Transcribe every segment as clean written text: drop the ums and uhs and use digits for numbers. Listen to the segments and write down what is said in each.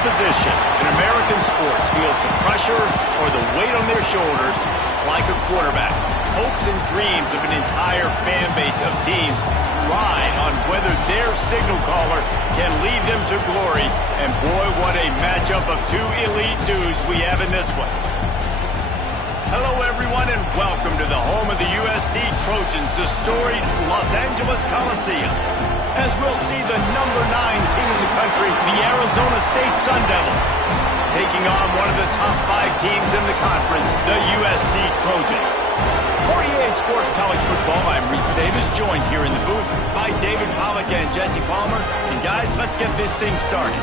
position in American sports feels the pressure or the weight on their shoulders like a quarterback. Hopes and dreams of an entire fan base of teams ride on whether their signal caller can lead them to glory. And boy, what a matchup of two elite dudes we have in this one. Hello, everyone, and welcome to the home of the USC Trojans, the storied Los Angeles Coliseum. As we'll see the number 9 team in the country, the Arizona State Sun Devils, taking on one of the top 5 teams in the conference, the USC Trojans. For EA Sports College Football, I'm Reese Davis, joined here in the booth by David Pollack and Jesse Palmer. And guys, let's get this thing started.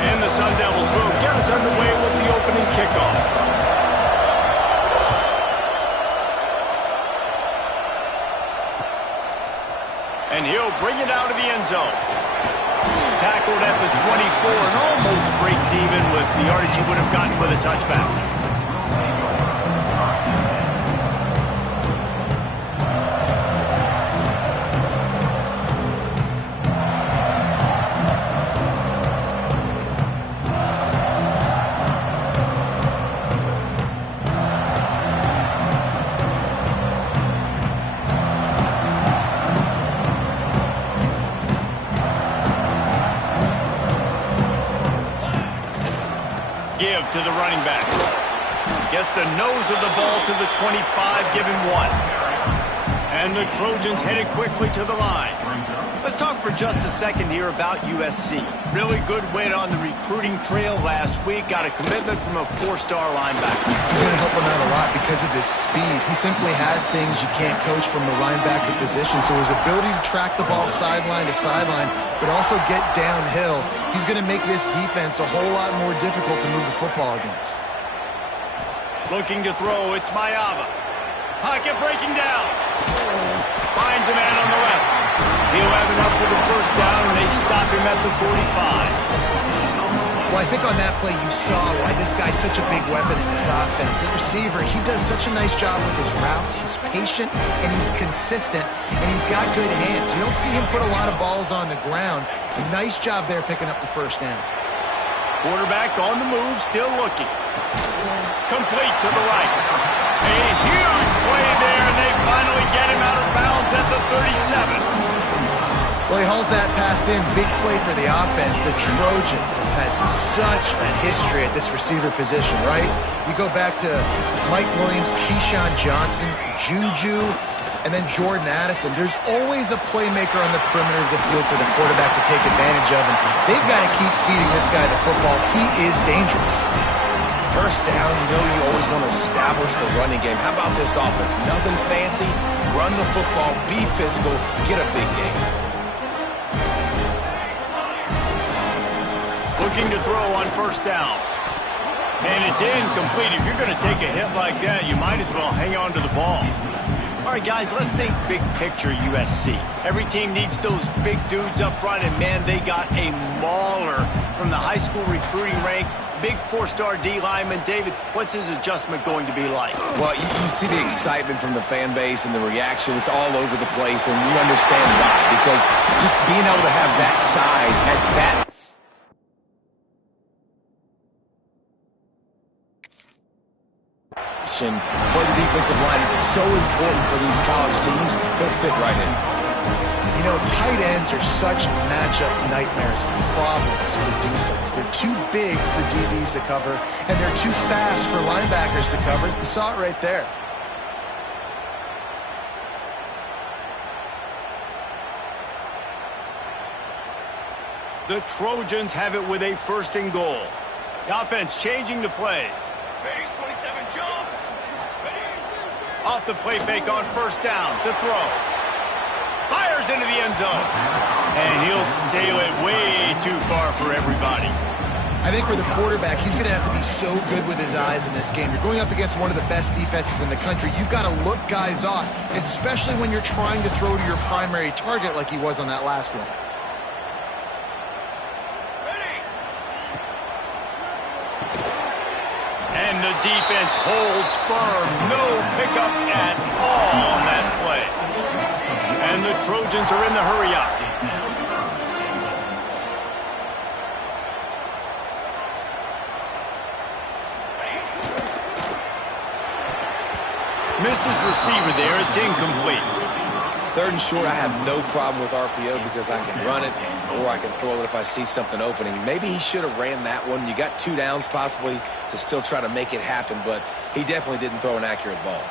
And the Sun Devils will get us underway with the opening kickoff. And he'll bring it out of the end zone. Tackled at the 24 and almost breaks even with the yardage he would have gotten with a touchback. Give to the running back. Gets the nose of the ball to the 25, give him 1. And the Trojans headed quickly to the line. Let's talk for just a second here about USC. Really good win on the recruiting trail last week. Got a commitment from a 4-star linebacker. He's going to help him out a lot because of his speed. He simply has things you can't coach from the linebacker position. So his ability to track the ball sideline to sideline, but also get downhill, he's going to make this defense a whole lot more difficult to move the football against. Looking to throw, it's Mayava. Pocket breaking down. Finds a man on the left. He'll have enough for the first down, and they stop him at the 45. Well, I think on that play you saw why this guy's such a big weapon in this offense. At receiver, he does such a nice job with his routes. He's patient, and he's consistent, and he's got good hands. You don't see him put a lot of balls on the ground. A nice job there picking up the first down. Quarterback on the move, still looking. Complete to the right. A huge play there, and they finally get him out of bounds at the 37. Well, he hauls that pass in. Big play for the offense. The Trojans have had such a history at this receiver position, right? You go back to Mike Williams, Keyshawn Johnson, Juju, and then Jordan Addison. There's always a playmaker on the perimeter of the field for the quarterback to take advantage of, and they've got to keep feeding this guy the football. He is dangerous. First down, you know you always want to establish the running game. How about this offense? Nothing fancy. Run the football, be physical, get a big game. Looking to throw on first down. And it's incomplete. If you're going to take a hit like that, you might as well hang on to the ball. All right, guys, let's think big picture USC. Every team needs those big dudes up front, and, man, they got a mauler from the high school recruiting ranks. Big 4-star D lineman. David, what's his adjustment going to be like? Well, you see the excitement from the fan base and the reaction. It's all over the place, and you understand why. Because just being able to have that size at that play the defensive line is so important for these college teams. They'll fit right in. You know, tight ends are such matchup nightmares and problems for defense. They're too big for DBs to cover, and they're too fast for linebackers to cover. You saw it right there. The Trojans have it with a 1st and goal. The offense changing the play. Base 27 jump. Off the play fake on first down to throw. Fires into the end zone. And he'll sail it way too far for everybody. I think for the quarterback, he's going to have to be so good with his eyes in this game. You're going up against one of the best defenses in the country. You've got to look guys off, especially when you're trying to throw to your primary target like he was on that last one. And the defense holds firm. No pickup at all on that play. And the Trojans are in the hurry up. Missed his receiver there. It's incomplete. 3rd and short, I have no problem with RPO because I can run it or I can throw it if I see something opening. Maybe he should have ran that one. You got 2 downs possibly to still try to make it happen, but he definitely didn't throw an accurate ball.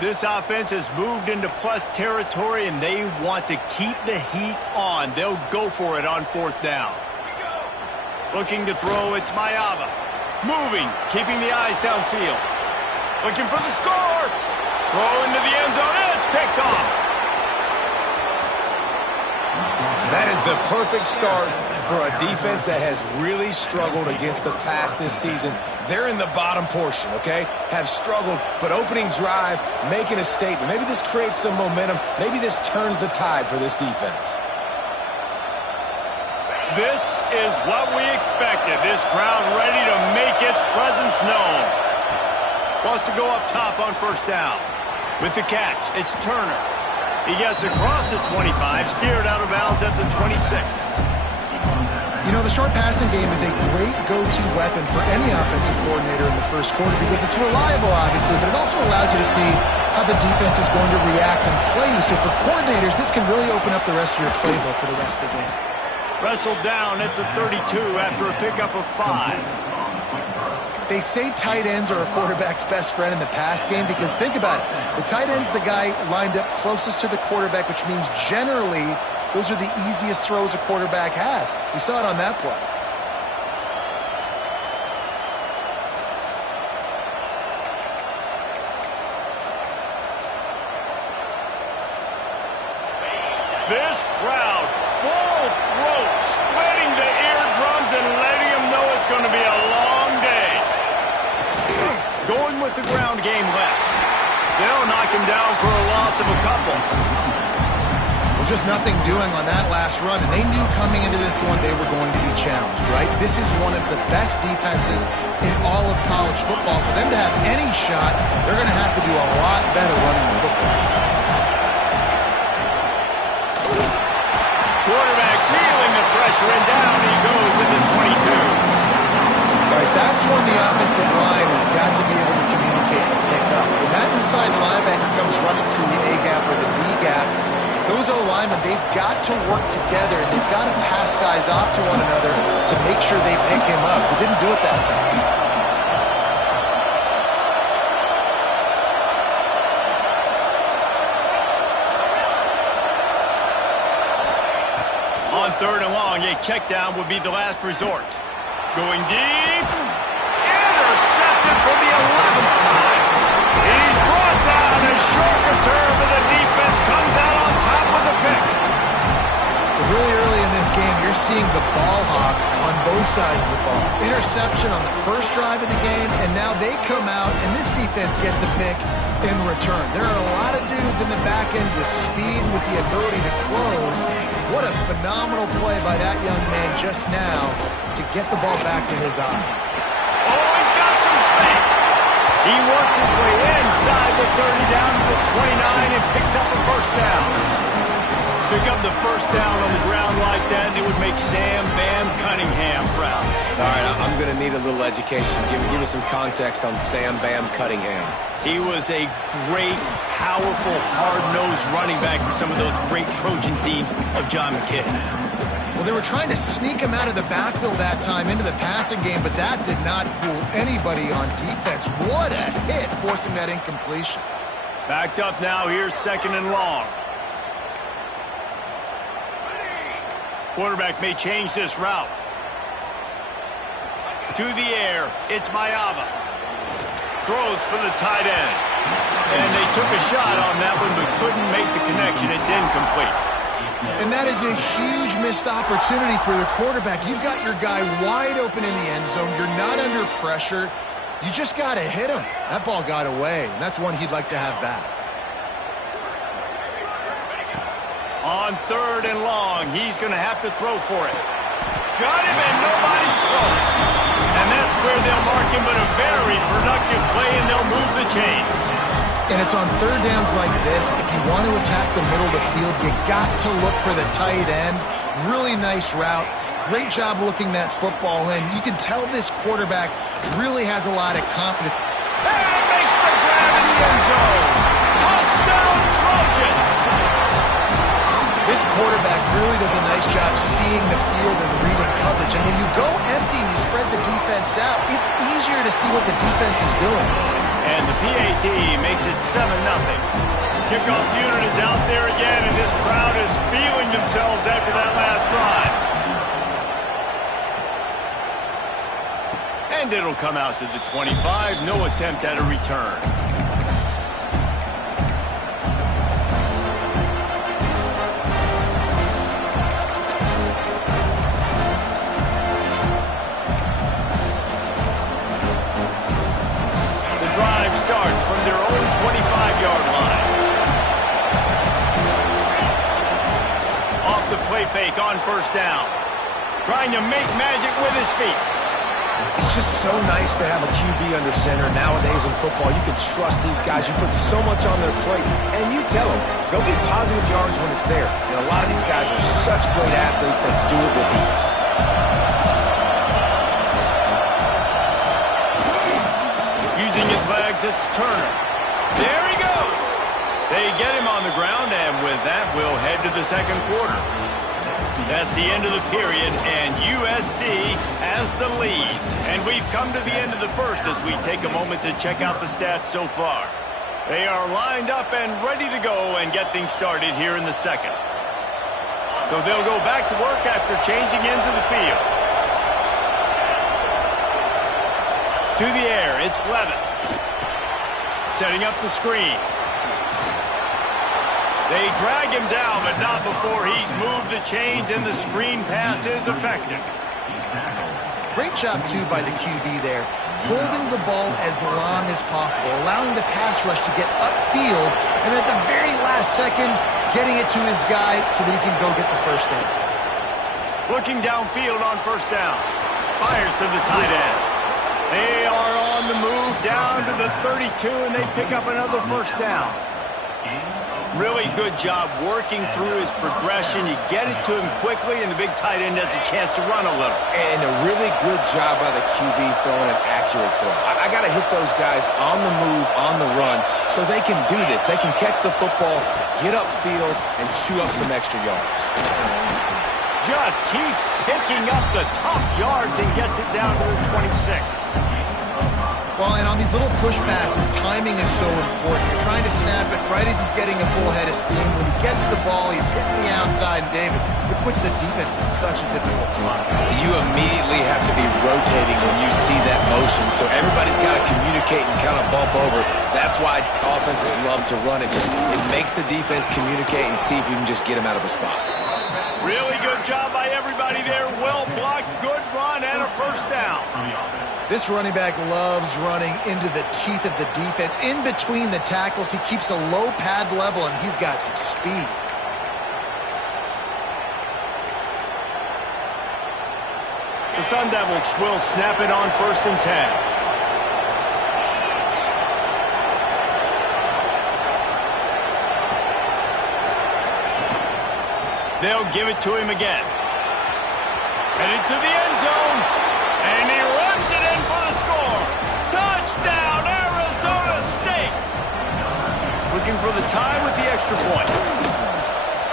This offense has moved into plus territory, and they want to keep the heat on. They'll go for it on 4th down. Looking to throw, it's Mayava. Moving, keeping the eyes downfield. Looking for the score. Throw into the end zone, and it's picked off. That is the perfect start for a defense that has really struggled against the pass this season. They're in the bottom portion, okay? Have struggled, but opening drive, making a statement. Maybe this creates some momentum. Maybe this turns the tide for this defense. This is what we expected. This crowd ready to make its presence known. Wants to go up top on 1st down. With the catch, it's Turner. He gets across the 25, steered out of bounds at the 26. You know, the short passing game is a great go-to weapon for any offensive coordinator in the 1st quarter because it's reliable, obviously, but it also allows you to see how the defense is going to react and play you. So for coordinators, this can really open up the rest of your playbook for the rest of the game. Wrestled down at the 32 after a pickup of 5. They say tight ends are a quarterback's best friend in the pass game because think about it. The tight end's the guy lined up closest to the quarterback, which means generally those are the easiest throws a quarterback has. You saw it on that play. This crowd, full throat, splitting the eardrums and letting them know it's going to be a long day. Going with the ground game left. They'll knock him down for a loss of a couple. Well, just nothing doing on that last run, and they knew coming into this one they were going to be challenged, right? This is one of the best defenses in all of college football. For them to have any shot, they're going to have to do a lot better running the football. Quarterback feeling the pressure, and down he goes at the 22. Right, that's when the offensive line has got to be able to communicate and pick up. When that inside linebacker comes running through the A-gap or the B-gap, those O-linemen, they've got to work together, and they've got to pass guys off to one another to make sure they pick him up. They didn't do it that time. On 3rd and long, a check down would be the last resort. Going deep. Intercepted for the 11th time. He's brought down a short return, but the defense comes out on top of the pick. Really early in this game, you're seeing the ball hawks on both sides of the ball. Interception on the first drive of the game, and now they come out, and this defense gets a pick in return. There are a lot of dudes in the back end with speed, with the ability to close. What a phenomenal play by that young man just now to get the ball back to his eye. Oh, he's got some space. He works his way inside the 30 down to the 29 and picks up a 1st down. Pick up the 1st down on the ground like that, and it would make Sam Bam Cunningham proud. All right, I'm going to need a little education. Give me some context on Sam Bam Cunningham. He was a great, powerful, hard-nosed running back for some of those great Trojan teams of John McKay. Well, they were trying to sneak him out of the backfield that time into the passing game, but that did not fool anybody on defense. What a hit, forcing that incompletion. Backed up now, here's 2nd and long. Quarterback may change this route. To the air, it's Mayava. Throws for the tight end. And they took a shot on that one, but couldn't make the connection. It's incomplete. And that is a huge missed opportunity for the quarterback. You've got your guy wide open in the end zone. You're not under pressure. You just got to hit him. That ball got away, and that's one he'd like to have back. On 3rd and long, he's going to have to throw for it. got him, and nobody's close. And that's where they'll mark him, but a very productive play, and they'll move the chains. And it's on third downs like this. If you want to attack the middle of the field, you got to look for the tight end. Really nice route. Great job looking that football in. You can tell this quarterback really has a lot of confidence. And makes the grab in the end zone. Touchdown, Trojans! This quarterback really does a nice job seeing the field and reading coverage. And when you go empty and you spread the defense out, it's easier to see what the defense is doing. And the PAT makes it 7-0. Kickoff unit is out there again, and this crowd is feeling themselves after that last drive. And it'll come out to the 25. No attempt at a return. The drive starts from their own 25-yard line. Off the play fake on first down. Trying to make magic with his feet. It's just so nice to have a QB under center. Nowadays in football, you can trust these guys. You put so much on their plate, and you tell them, go get positive yards when it's there. And a lot of these guys are such great athletes that do it with ease. Using his legs, it's Turner. There he goes. They get him on the ground, and with that, we'll head to the second quarter. That's the end of the period, and USC has the lead. And we've come to the end of the first as we take a moment to check out the stats so far. They are lined up and ready to go and get things started here in the second. So they'll go back to work after changing into the field. To the air, it's Levin. Setting up the screen. They drag him down, but not before he's moved the chains, and the screen pass is effective. Great job, too, by the QB there. Holding the ball as long as possible, allowing the pass rush to get upfield, and at the very last second, getting it to his guy so that he can go get the first down. Looking downfield on first down. Fires to the tight end. They are on the move down to the 32, and they pick up another first down. Really good job working through his progression. You get it to him quickly, and the big tight end has a chance to run a little. And a really good job by the QB throwing an accurate throw. I got to hit those guys on the move, on the run, so they can do this. They can catch the football, get upfield, and chew up some extra yards. Just keeps picking up the top yards and gets it down to the 26. Well, and on these little push passes, timing is so important. You're trying to snap it right as he's getting a full head of steam. When he gets the ball, he's hitting the outside, and David, it puts the defense in such a difficult spot. You immediately have to be rotating when you see that motion, so everybody's got to communicate and kind of bump over. That's why offenses love to run it. It makes the defense communicate and see if you can just get him out of a spot. Really good job by everybody there. Well blocked, good run, and a first down. This running back loves running into the teeth of the defense. In between the tackles, he keeps a low pad level, and he's got some speed. The Sun Devils will snap it on 1st and 10. They'll give it to him again. Headed to the end zone. And he runs it in for the score. Touchdown, Arizona State. Looking for the tie with the extra point.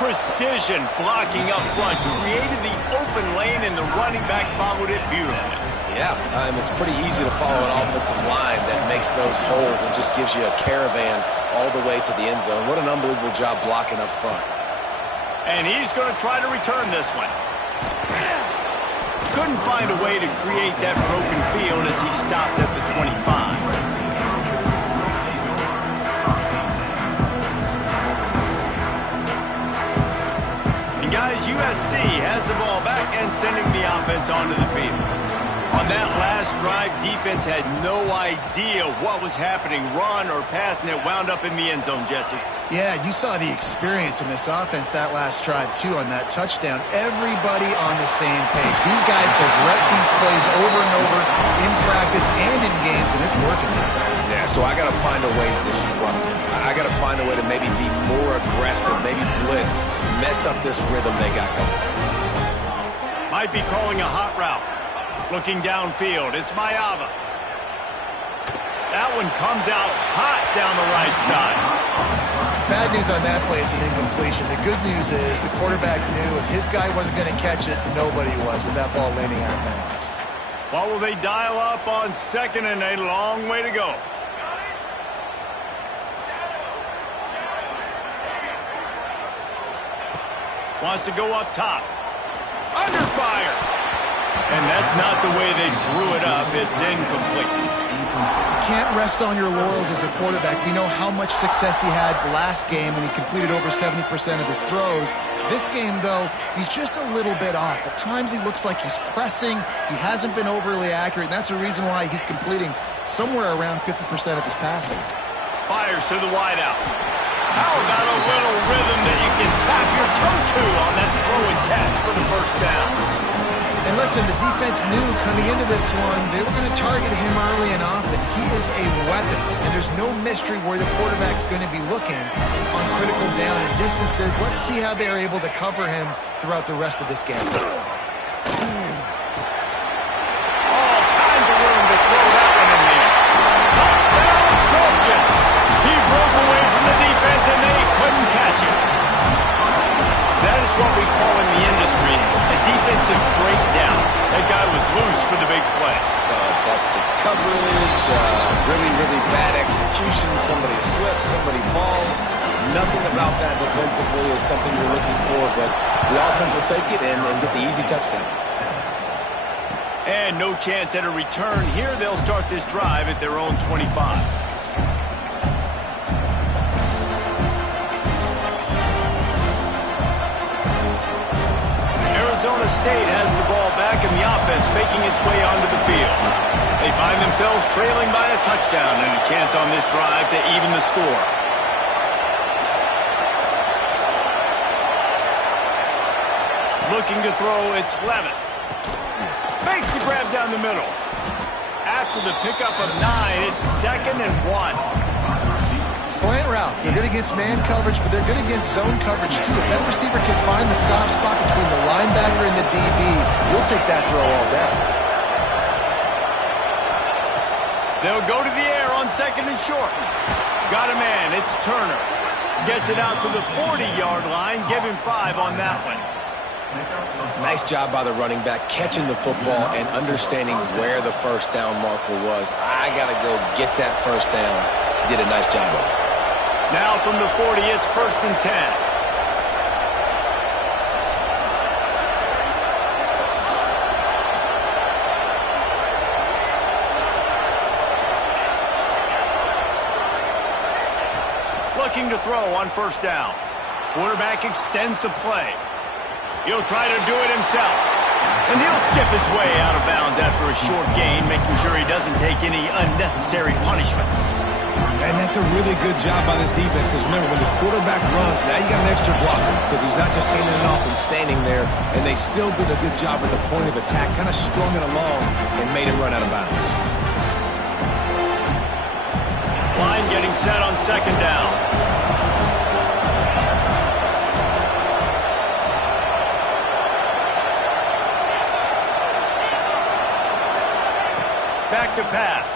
Precision blocking up front. Created the open lane, and the running back followed it beautifully. Yeah, it's pretty easy to follow an offensive line that makes those holes and just gives you a caravan all the way to the end zone. What an unbelievable job blocking up front. And he's going to try to return this one. Couldn't find a way to create that broken field as he stopped at the 25. And guys, USC has the ball back and sending the offense onto the field. On On that last drive, defense had no idea what was happening, run or pass, and it wound up in the end zone, Jesse. Yeah, you saw the experience in this offense that last drive, too, on that touchdown. Everybody on the same page. These guys have rep these plays over and over in practice and in games, and it's working. Yeah, so I got to find a way to disrupt him. I got to find a way to maybe be more aggressive, maybe blitz, mess up this rhythm they got going. Might be calling a hot route. Looking downfield, it's Mayava. That one comes out hot down the right side. Bad news on that play, it's an incompletion. The good news is the quarterback knew if his guy wasn't going to catch it, nobody was with that ball landing out of bounds. What will they dial up on second and a long way to go? Wants to go up top. Under fire. And that's not the way they drew it up. It's incomplete. Can't rest on your laurels as a quarterback. We know how much success he had last game when he completed over 70% of his throws. This game, though, he's just a little bit off. At times he looks like he's pressing. He hasn't been overly accurate, and that's a reason why he's completing somewhere around 50% of his passes. Fires to the wideout. How about a little rhythm that you can tap your toe to on that throw and catch for the first down? And listen, the defense knew coming into this one, they were going to target him early and often. He is a weapon, and there's no mystery where the quarterback's going to be looking on critical down and distances. Let's see how they're able to cover him throughout the rest of this game. All kinds of room to throw that one in there. Touchdown, Trojans! He broke away from the defense, and they couldn't catch him. That is what we call in the industry a defensive breakdown. That guy was loose for the big play. Busted coverage, really, really bad execution. Somebody slips, somebody falls. Nothing about that defensively is something you're looking for, but the offense will take it and get the easy touchdown. And no chance at a return. Here they'll start this drive at their own 25. Arizona State has the ball back and the offense making its way onto the field. They find themselves trailing by a touchdown and a chance on this drive to even the score. Looking to throw, it's Levitt. Makes the grab down the middle. After the pickup of 9, it's 2nd and 1. Slant routes, they're good against man coverage, but they're good against zone coverage too. If that receiver can find the soft spot between the linebacker and the DB, we'll take that throw all day. They'll go to the air on 2nd and short. Got a man, it's Turner. Gets it out to the 40-yard line. Give him 5 on that one. Nice job by the running back, catching the football and understanding where the first down marker was. I got to go get that first down. Did a nice job of it. Now from the 40, it's 1st and 10. Looking to throw on 1st down. Quarterback extends the play. He'll try to do it himself. And he'll skip his way out of bounds after a short gain, making sure he doesn't take any unnecessary punishment. And that's a really good job by this defense because remember, when the quarterback runs, now you got an extra blocker because he's not just handing it off and standing there, and they still did a good job at the point of attack, kind of strung it along and made him run out of bounds. Line getting set on 2nd down. Back to pass.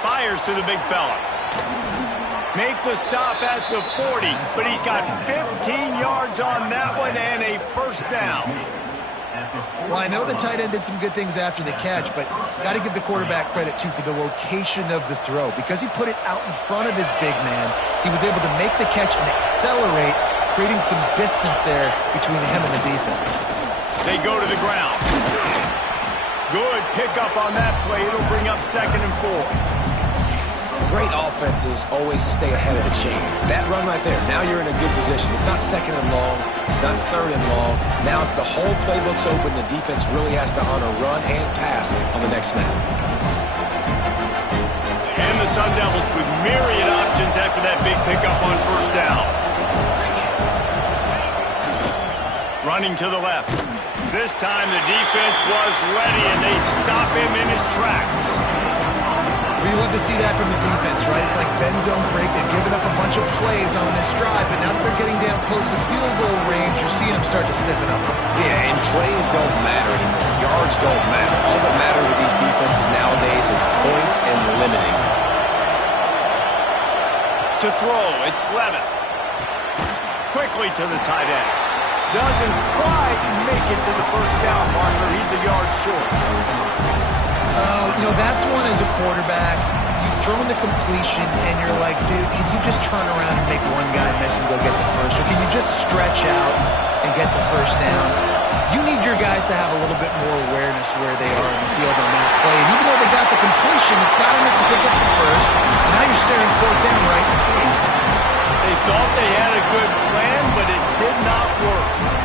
Fires to the big fella. Make the stop at the 40, but he's got 15 yards on that one and a 1st down. Well, I know the tight end did some good things after the catch, but got to give the quarterback credit, too, for the location of the throw. Because he put it out in front of his big man, he was able to make the catch and accelerate, creating some distance there between him and the defense. They go to the ground. Good pickup on that play. It'll bring up 2nd and 4. Great offenses always stay ahead of the chains. That run right there, now you're in a good position. It's not second and long. It's not third and long. Now it's the whole playbook's open. The defense really has to honor run and pass on the next snap. And the Sun Devils with myriad options after that big pickup on first down. Running to the left. This time the defense was ready, and they stop him in his tracks. Well, you love to see that from the defense, right? It's like bend, don't break. They've given up a bunch of plays on this drive, but now that they're getting down close to field goal range, you're seeing them start to stiffen up. Yeah, and plays don't matter anymore. Yards don't matter. All that matters with these defenses nowadays is points and limiting them. To throw, it's Levitt. Quickly to the tight end. Doesn't quite make it to the first down marker. He's a yard short. You know, that's one as a quarterback. You've thrown the completion, and you're like, dude, can you just turn around and make one guy miss and go get the first? Or can you just stretch out and get the first down? You need your guys to have a little bit more awareness where they are in the field on that play. And even though they got the completion, it's not enough to pick up the first. And now you're staring fourth down right in the face. They thought they had a good plan, but it did not work.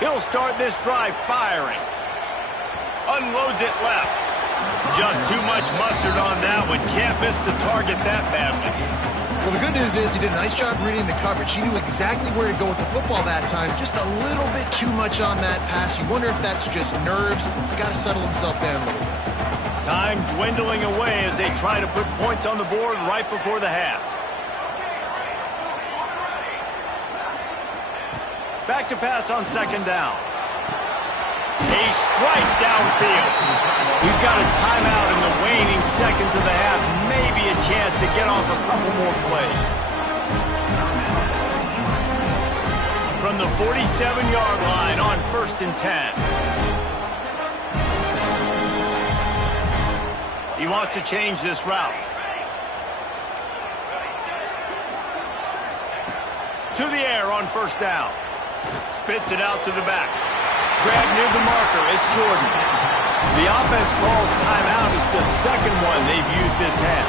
He'll start this drive firing. Unloads it left. Just too much mustard on that one. Can't miss the target that badly. Well, the good news is he did a nice job reading the coverage. He knew exactly where to go with the football that time. Just a little bit too much on that pass. You wonder if that's just nerves. He's got to settle himself down a little bit. Time dwindling away as they try to put points on the board right before the half. Back to pass on second down. A strike downfield. We've got a timeout in the waning seconds of the half. Maybe a chance to get off a couple more plays. From the 47-yard line on 1st and 10. He wants to change this route. To the air on first down. Spits it out to the back. Grab near the marker. It's Jordan. The offense calls timeout. It's the second one they've used this half.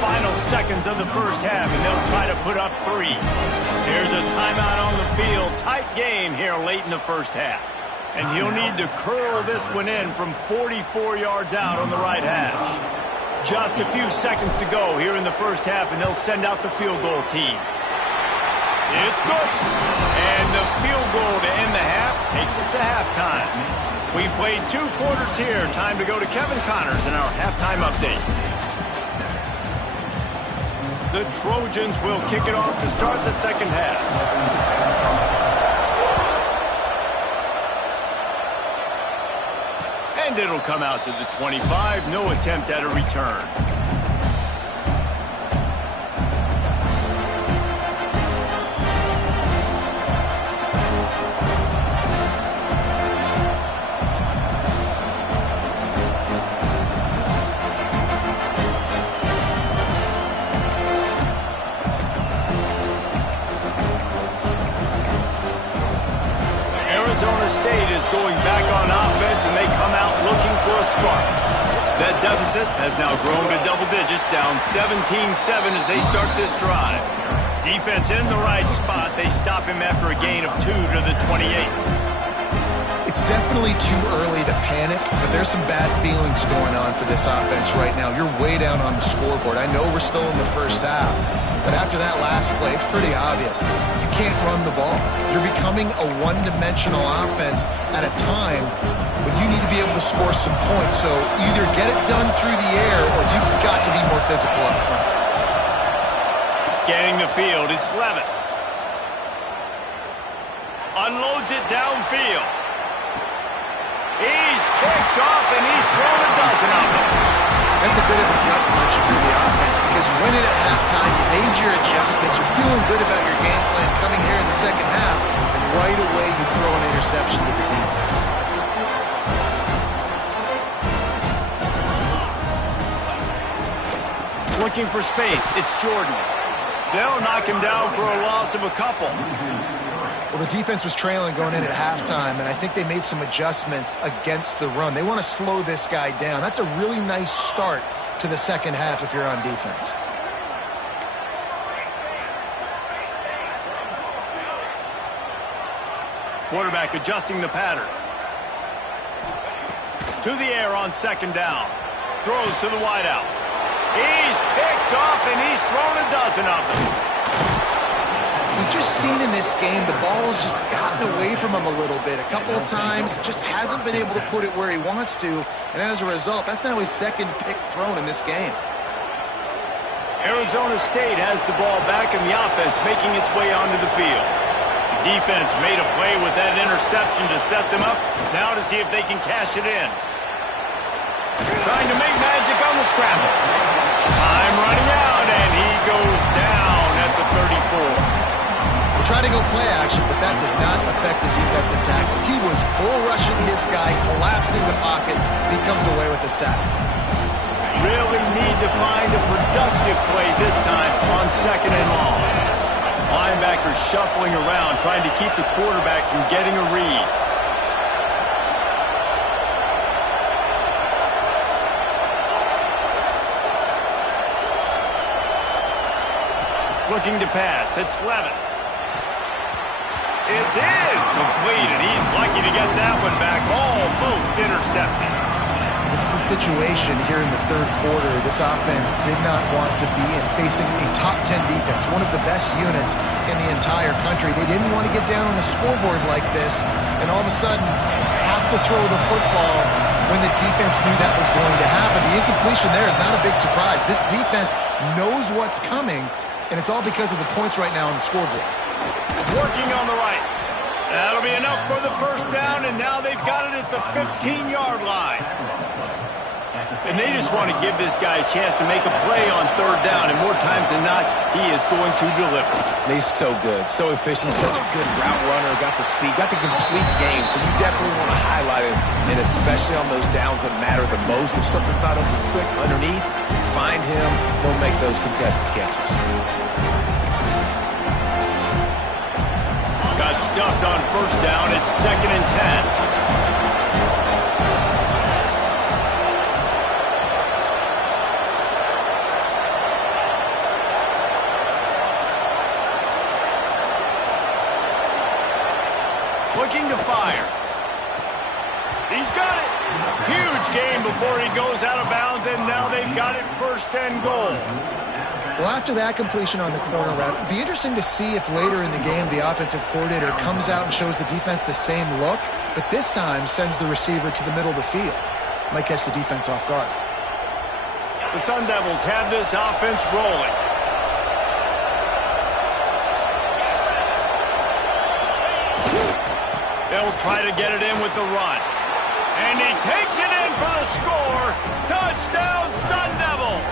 Final seconds of the first half, and they'll try to put up 3. There's a timeout on the field. Tight game here late in the first half. And he'll need to curl this one in from 44 yards out on the right hash. Just a few seconds to go here in the first half, and they'll send out the field goal team. It's good. And the field goal to end the half takes us to halftime. We've played 2 quarters here. Time to go to Kevin Connors in our halftime update. The Trojans will kick it off to start the second half. And it'll come out to the 25. No attempt at a return. Arizona State is going back on offense, and they come out looking for a spark. That deficit has now grown to double digits, down 17-7 as they start this drive. Defense in the right spot. They stop him after a gain of 2 to the 28. It's definitely too early to panic, but there's some bad feelings going on for this offense right now. You're way down on the scoreboard. I know we're still in the first half, but after that last play, it's pretty obvious. You can't run the ball. You're becoming a one-dimensional offense at a time when you need to be able to score some points. So either get it done through the air or you've got to be more physical up front. Scanning the field, it's Levitt. Unloads it downfield. He's picked off, and he's thrown a dozen of them. That's a bit of a gut punch if you're the offense, because you win it at halftime, you made your adjustments, you're feeling good about your game plan coming here in the second half, and right away you throw an interception to the defense. looking for space. It's Jordan. They'll knock him down for a loss of a couple. Well, the defense was trailing going in at halftime, and I think they made some adjustments against the run. They want to slow this guy down. That's a really nice start to the second half if you're on defense. Quarterback adjusting the pattern. To the air on second down. Throws to the wideout. He's picked off, and he's thrown a dozen of them. We've just seen in this game the ball has just gotten away from him a little bit. A couple of times, just hasn't been able to put it where he wants to, and as a result, that's now his second pick thrown in this game. Arizona State has the ball back in the offense, making its way onto the field. The defense made a play with that interception to set them up. Now to see if they can cash it in. Trying to make magic on the scramble. Time running out, and he goes down at the 34. They tried to go play action, but that did not affect the defensive tackle. He was bull rushing his guy, collapsing the pocket, and he comes away with a sack. Really need to find a productive play this time on second and long. Linebackers shuffling around, trying to keep the quarterback from getting a read. Looking to pass. It's Levin. It's in. Complete, and he's lucky to get that one back. Almost intercepted. This is a situation here in the third quarter this offense did not want to be in, facing a top 10 defense, one of the best units in the entire country. They didn't want to get down on the scoreboard like this, and all of a sudden have to throw the football when the defense knew that was going to happen. The incompletion there is not a big surprise. This defense knows what's coming, and it's all because of the points right now on the scoreboard. Working on the right. That'll be enough for the first down, and now they've got it at the 15-yard line. And they just want to give this guy a chance to make a play on third down, and more times than not, he is going to deliver. And he's so good, so efficient, such a good route runner, got the speed, got the complete game, so you definitely want to highlight him, and especially on those downs that matter the most. If something's not open quick underneath, find him, he'll make those contested catches. Got stuffed on first down. It's second and 10. Looking to fire. He's got it. Huge game before he goes out of bounds, and now they've got it first and goal. Well, after that completion on the corner route, it'd be interesting to see if later in the game the offensive coordinator comes out and shows the defense the same look, but this time sends the receiver to the middle of the field. Might catch the defense off guard. The Sun Devils have this offense rolling. They'll try to get it in with the run. And he takes it in for the score. Touchdown, Sun Devils!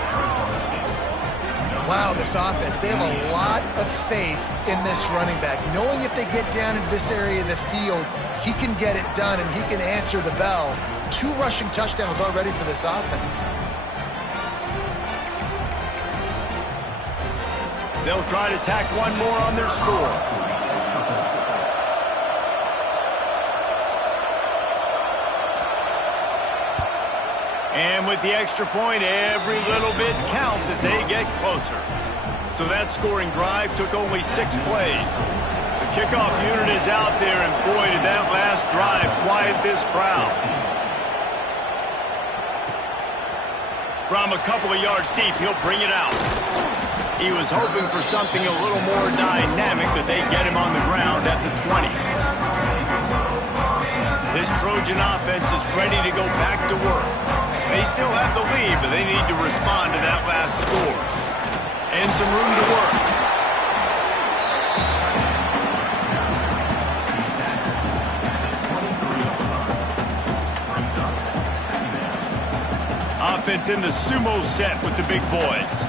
Wow, this offense, they have a lot of faith in this running back, knowing if they get down into this area of the field, he can get it done and he can answer the bell. 2 rushing touchdowns already for this offense. They'll try to tack one more on their score. And with the extra point, every little bit counts as they get closer. So that scoring drive took only 6 plays. The kickoff unit is out there, and boy, did that last drive quiet this crowd. From a couple of yards deep, he'll bring it out. He was hoping for something a little more dynamic, but they get him on the ground at the 20. This Trojan offense is ready to go back to work. They still have the lead, but they need to respond to that last score. And some room to work. Offense in the sumo set with the big boys.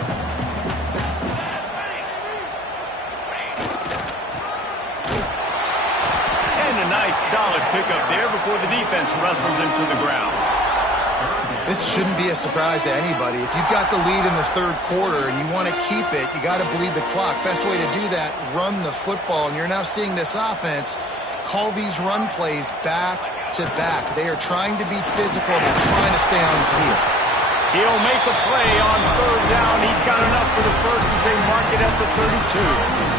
And a nice solid pickup there before the defense wrestles him to the ground. This shouldn't be a surprise to anybody. If you've got the lead in the third quarter and you want to keep it, you got to bleed the clock. Best way to do that, run the football. And you're now seeing this offense call these run plays back to back. They are trying to be physical. They're trying to stay on the field. He'll make a play on third down. He's got enough for the first as they mark it at the 32.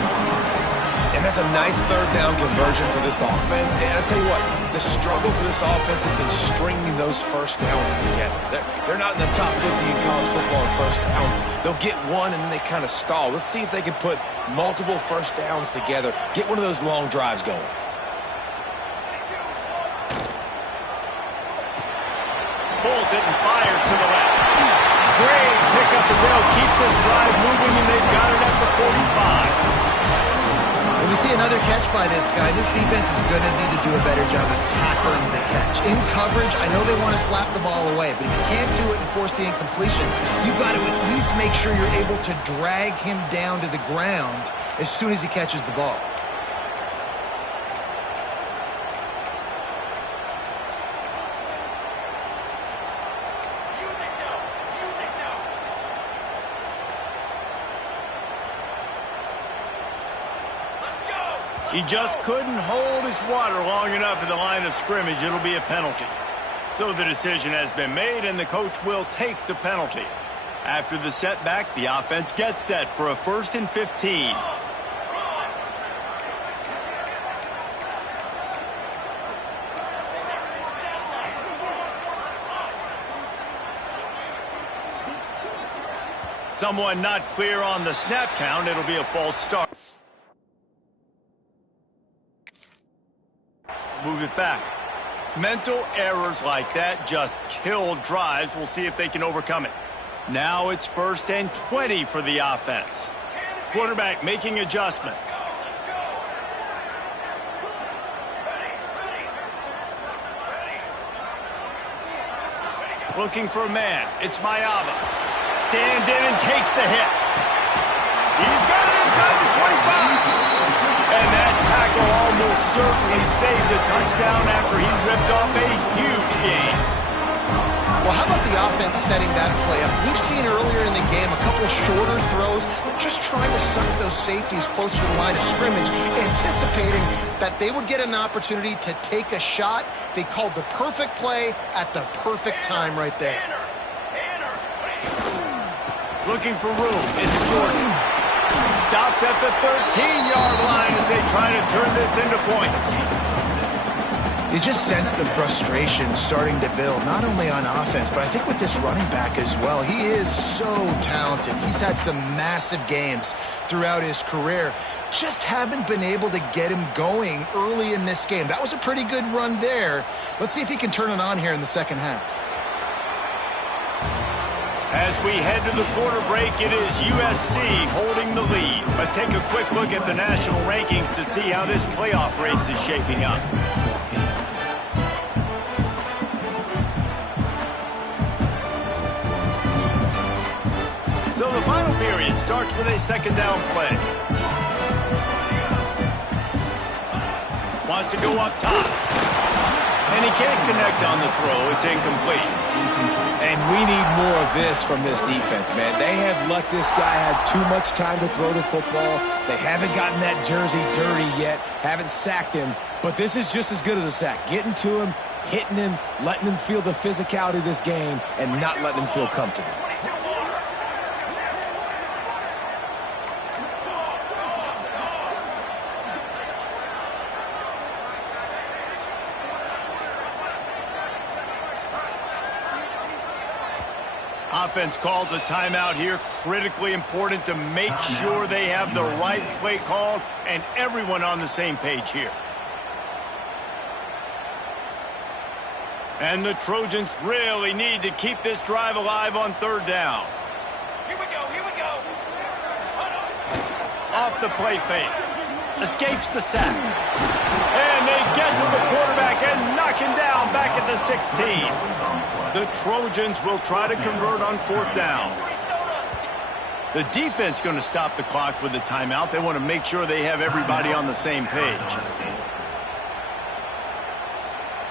And that's a nice third down conversion for this offense. And I'll tell you what, the struggle for this offense has been stringing those first downs together. They're not in the top 50 in college football in first downs. They'll get one and then they kind of stall. Let's see if they can put multiple first downs together, get one of those long drives going. Pulls it and fires to the left. Great pickup as they'll keep this drive moving, and they've got it at the 45. When we see another catch by this guy, this defense is going to need to do a better job of tackling the catch. In coverage, I know they want to slap the ball away, but if you can't do it and force the incompletion, you've got to at least make sure you're able to drag him down to the ground as soon as he catches the ball. He just couldn't hold his water long enough in the line of scrimmage. It'll be a penalty. So the decision has been made, and the coach will take the penalty. After the setback, the offense gets set for a 1st and 15. Someone not clear on the snap count. It'll be a false start. Move it back. Mental errors like that just kill drives. We'll see if they can overcome it. Now it's 1st and 20 for the offense. Quarterback making adjustments. Looking for a man. It's Mayava. Stands in and takes the hit. He's got it inside the 25. And that tackle almost certainly saved the touchdown after he ripped off a huge gain. Well, how about the offense setting that play up? We've seen earlier in the game a couple of shorter throws. They're just trying to suck those safeties closer to the line of scrimmage, anticipating that they would get an opportunity to take a shot. They called the perfect play at the perfect time right there. Looking for room. It's Jordan. Stopped at the 13-yard line as they try to turn this into points. You just sense the frustration starting to build, not only on offense, but I think with this running back as well. He is so talented. He's had some massive games throughout his career. Just haven't been able to get him going early in this game. That was a pretty good run there. Let's see if he can turn it on here in the second half. As we head to the quarter break, it is USC holding the lead. Let's take a quick look at the national rankings to see how this playoff race is shaping up. So the final period starts with a second down play. Wants to go up top. And he can't connect on the throw. It's incomplete. And we need more of this from this defense, man. They have let this guy have too much time to throw the football. They haven't gotten that jersey dirty yet, haven't sacked him. But this is just as good as a sack. Getting to him, hitting him, letting him feel the physicality of this game, and not letting him feel comfortable. Offense calls a timeout here. Critically important to make sure they have the right play called and everyone on the same page here. And the Trojans really need to keep this drive alive on third down. Here we go, here we go. Off the play fake. Escapes the sack. And they get to the quarterback and knock him down back at the 16. The Trojans will try to convert on fourth down. The defense going to stop the clock with a timeout. They want to make sure they have everybody on the same page.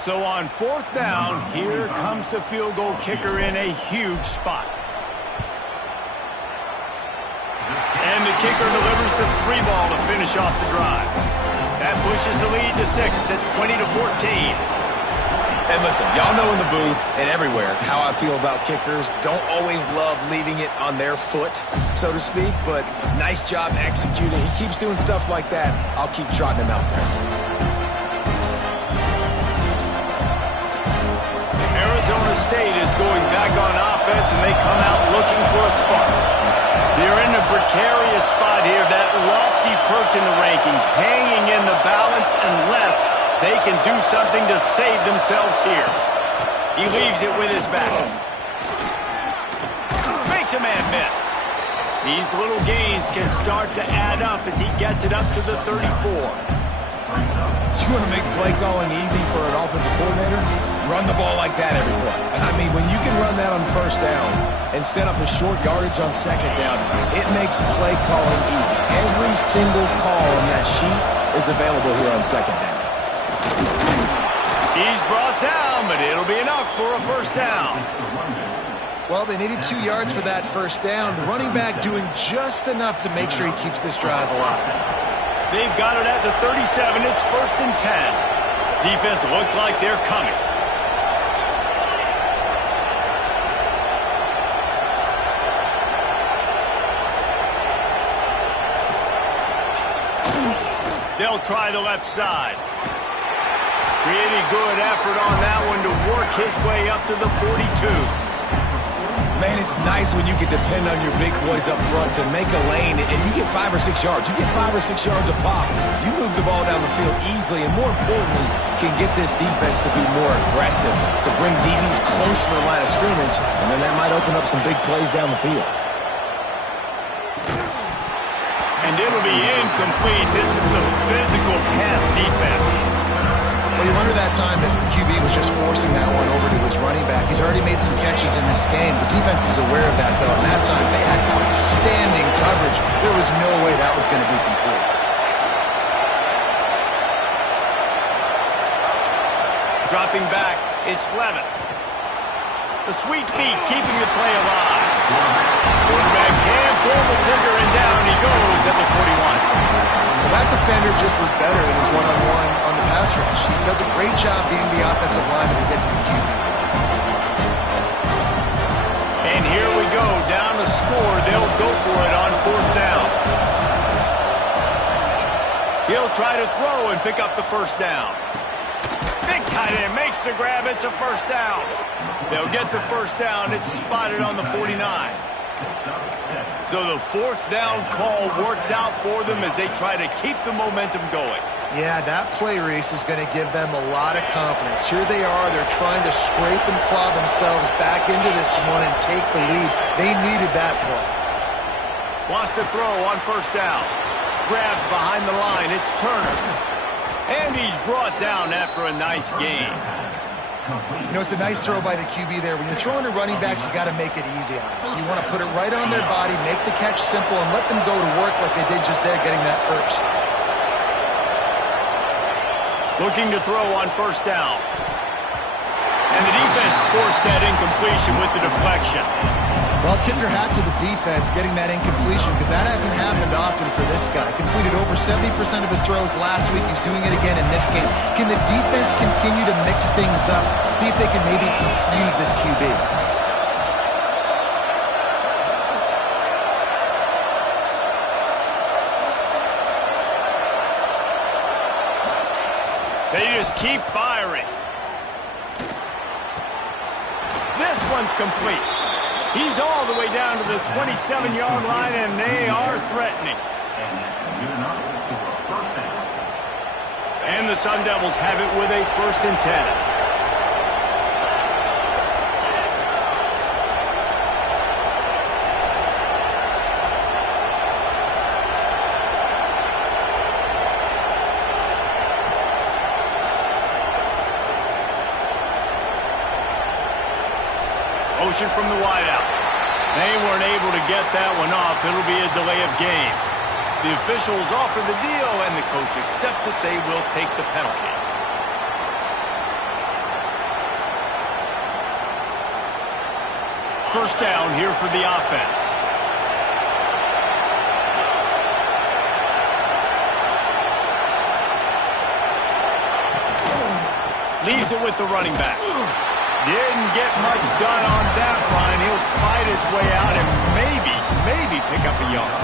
So on 4th down, here comes the field goal kicker in a huge spot. And the kicker delivers the 3 ball to finish off the drive. That pushes the lead to 6 at 20-14. And listen, y'all know in the booth and everywhere how I feel about kickers. Don't always love leaving it on their foot, so to speak, but nice job executing. He keeps doing stuff like that. I'll keep trotting him out there. Arizona State is going back on offense, and they come out looking for a spark. They're in a precarious spot here, that lofty perch in the rankings, hanging in the balance unless they can do something to save themselves here. He leaves it with his back. Makes a man miss. These little gains can start to add up as he gets it up to the 34. You want to make play calling easy for an offensive coordinator? Run the ball like that every play. I mean, when you can run that on 1st down and set up a short yardage on 2nd down, it makes play calling easy. Every single call on that sheet is available here on 2nd down. He's brought down, but it'll be enough for a 1st down. Well, they needed 2 yards for that 1st down. The running back doing just enough to make sure he keeps this drive alive. They've got it at the 37. It's 1st and 10. Defense looks like they're coming. They'll try the left side. Pretty good effort on that one to work his way up to the 42. Man, it's nice when you can depend on your big boys up front to make a lane, and you get 5 or 6 yards. You get 5 or 6 yards a pop. You move the ball down the field easily, and more importantly, can get this defense to be more aggressive, to bring DBs close to the line of scrimmage, and then that might open up some big plays down the field. And it'll be incomplete. This is some physical pass defense. Well, you wonder that time if QB was just forcing that one over to his running back. He's already made some catches in this game. The defense is aware of that, though, and that time they had outstanding coverage. There was no way that was going to be complete. Dropping back, it's Levin. The sweet feet keeping the play alive. Quarterback can pull the trigger, and down he goes at the 41. Well, that defender just was better in his one-on-one on the pass rush. He does a great job beating the offensive line when they get to the QB. And here we go, down the score. They'll go for it on 4th down. He'll try to throw and pick up the 1st down. Big tight end makes the grab. It's a 1st down. They'll get the 1st down. It's spotted on the 49. So the 4th down call works out for them as they try to keep the momentum going. Yeah, that play, Reese, is going to give them a lot of confidence. Here they are. They're trying to scrape and claw themselves back into this one and take the lead. They needed that play. Wants to throw on 1st down. Grabbed behind the line. It's Turner. And he's brought down after a nice gain. You know, it's a nice throw by the QB there. When you're throwing to running backs, you got to make it easy on them. So you want to put it right on their body, make the catch simple, and let them go to work like they did just there, getting that 1st. Looking to throw on 1st down. And the defense forced that incompletion with the deflection. Well, tip your hat to the defense getting that incompletion, because that hasn't happened often for this guy. Completed over 70% of his throws last week. He's doing it again in this game. Can the defense continue to mix things up? See if they can maybe confuse this QB. They just keep firing. This one's complete. He's all the way down to the 27-yard line, and they are threatening. And the Sun Devils have it with a 1st and 10. Motion from the wideout. They weren't able to get that one off. It'll be a delay of game. The officials offer the deal, and the coach accepts it. They will take the penalty. First down here for the offense. Leaves it with the running back. Didn't get much done on that line. He'll fight his way out and maybe pick up a yard.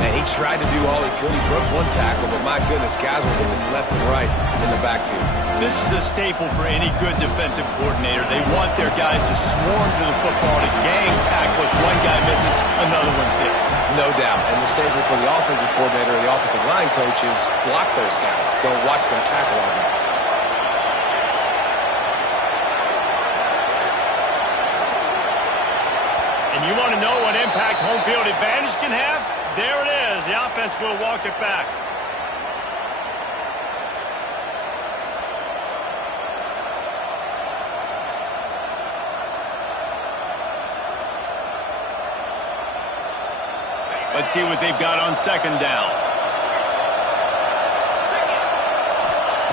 Man, he tried to do all he could. He broke one tackle, but my goodness, guys were hitting him left and right in the backfield. This is a staple for any good defensive coordinator. They want their guys to swarm to the football, to gang tackle. If one guy misses, another one's there. No doubt. And the staple for the offensive coordinator or the offensive line coach is block those guys. Don't watch them tackle our guys. And you want to know what impact home field advantage can have? There it is. The offense will walk it back. Let's see what they've got on second down.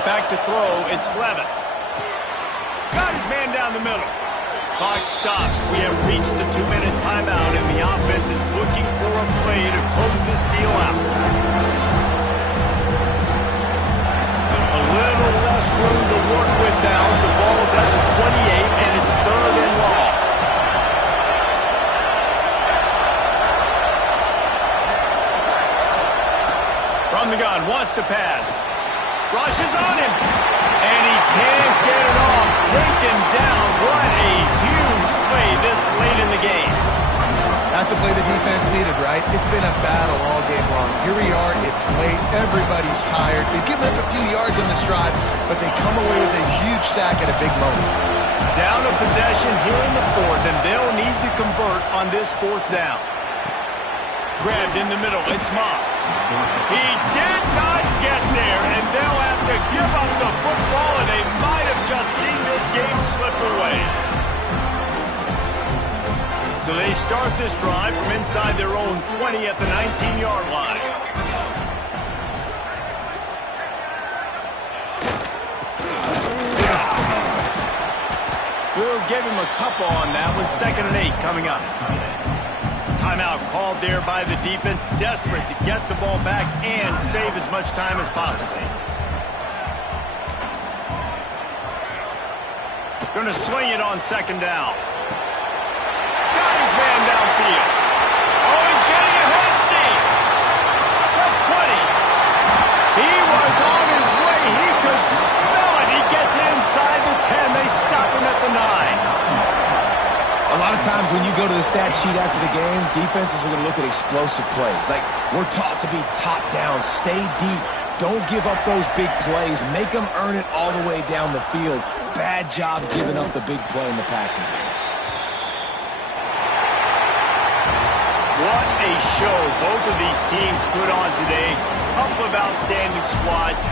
Back to throw. It's Levitt. Got his man down the middle. Clock stops. We have reached the 2-minute timeout, and the offense is looking for a play to close this deal out. A little less room to work with now. The ball's at the 28, and it's 3rd and long. From the gun, wants to pass. Rushes on him, and he can't get it off. Taken down. What a huge play this late in the game. That's a play the defense needed, right? It's been a battle all game long. Here we are, it's late, everybody's tired. They've given up a few yards on this drive, but they come away with a huge sack at a big moment. Down a possession here in the 4th, and they'll need to convert on this 4th down. Grabbed in the middle, it's Moss. He did not get there, and they'll have to give up the football, and they might have just seen this game slip away. So they start this drive from inside their own 20 at the 19-yard line. We'll give him a couple on that one. 2nd and 8 coming up. Timeout called there by the defense, desperate to get the ball back and save as much time as possible. Going to swing it on 2nd down. Got his man downfield. Oh, he's getting ahead of steam. The 20. He was on his way. He could smell it. He gets inside the 10. They stop him at the 9. A lot of times when you go to the stat sheet after the game, defenses are going to look at explosive plays. Like, we're taught to be top down, stay deep, don't give up those big plays, make them earn it all the way down the field. Bad job giving up the big play in the passing game. What a show both of these teams put on today. Couple of outstanding squads.